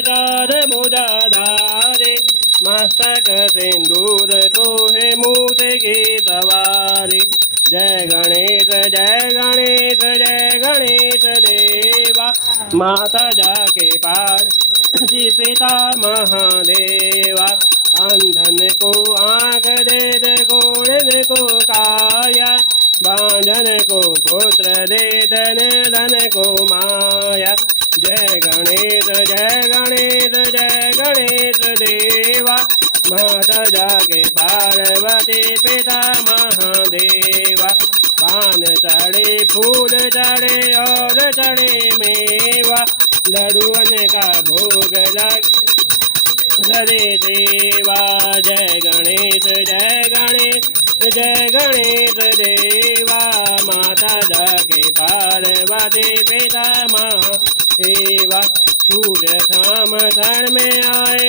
चार भुजाधारे मस्तक सिंदूर सोहे मूस की सवारी। जय गणेश जय गणेश जय गणेश देवा माता जाके पार पिता महादेवा। अंधन को आँख दे दे गोरन को काया बांधन को पुत्र दे धन धन को माया। जय गणेश जय गणेश देवा माता जाके पार्वती पिता महादेवा। पान चढ़े फूल चढ़े और चढ़े मेवा लड्डुअन का भोग लग करे सेवा। जय गणेश जय गणेश देवा माता जाके पार्वती पिता महादेवा। सूर्य शाम क्षण में आए